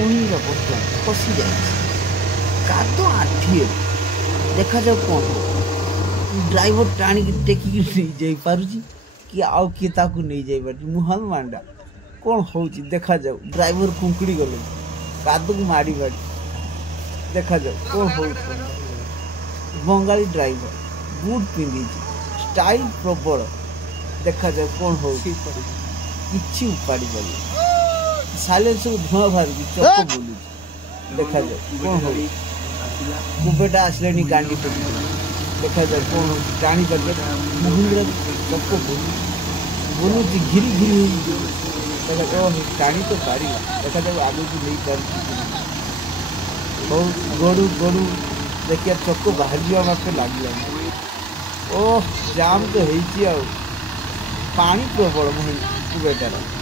ପୁଣିର ବର୍ତ୍ତମାନ ଖସି ଯାଇଛି କାଦ ଆଠିଏ ଦେଖାଯାଉ କ'ଣ ଡ୍ରାଇଭର ଟାଣିକି ଟେକିକି ନେଇଯାଇପାରୁଛି କି ଆଉ କିଏ ତାକୁ ନେଇଯାଇପାରୁଛି ମୁହଲ ମାଣ୍ଡା କ'ଣ ହେଉଛି ଦେଖାଯାଉ ଡ୍ରାଇଭର କୁଙ୍କୁଡ଼ି ଗଲେ କାଦକୁ ମାଡ଼ି ମାଡ଼ି ଦେଖାଯାଉ କ'ଣ ହେଉଛି ବଙ୍ଗାଳୀ ଡ୍ରାଇଭର ବୁଟ୍ ପିନ୍ଧିଛି ଷ୍ଟାଇଲ ପ୍ରବଳ ଦେଖାଯାଉ କ'ଣ ହେଉଛି କିଛି ଉପାଡ଼ି ପାରିବ ସାଇଲେନ୍ସରୁ ଧୂଆଁ ବାହାରୁଛି ଚକ ବୁଲୁଛି ଦେଖାଯାଉ କ'ଣ ହେଉଛି କୁବେଟା ଆସିଲାଣି ଗାଣ୍ଡି ପଡ଼ି ଦେଖାଯାଉ କ'ଣ ହେଉଛି ଟାଣିପାରିବେ ମହିନ୍ଦ୍ରା ଚକ ବୁଲୁଛି ଘିରି ଘିରି ହେଇଛି ଦେଖାଯାଉ ଟାଣି ତ ପାରିଲା ଦେଖାଯାଉ ଆଗକୁ ନେଇପାରୁଛି ହଉ ଗଡ଼ୁ ଗଡ଼ୁ ଦେଖିବା ଚକ ବାହାରିଯିବା ମାତ୍ରେ ଲାଗିଲାନି ଜାମ୍ ତ ହେଇଛି ଆଉ ପାଣି ପ୍ରବଳ କୁବେଟାର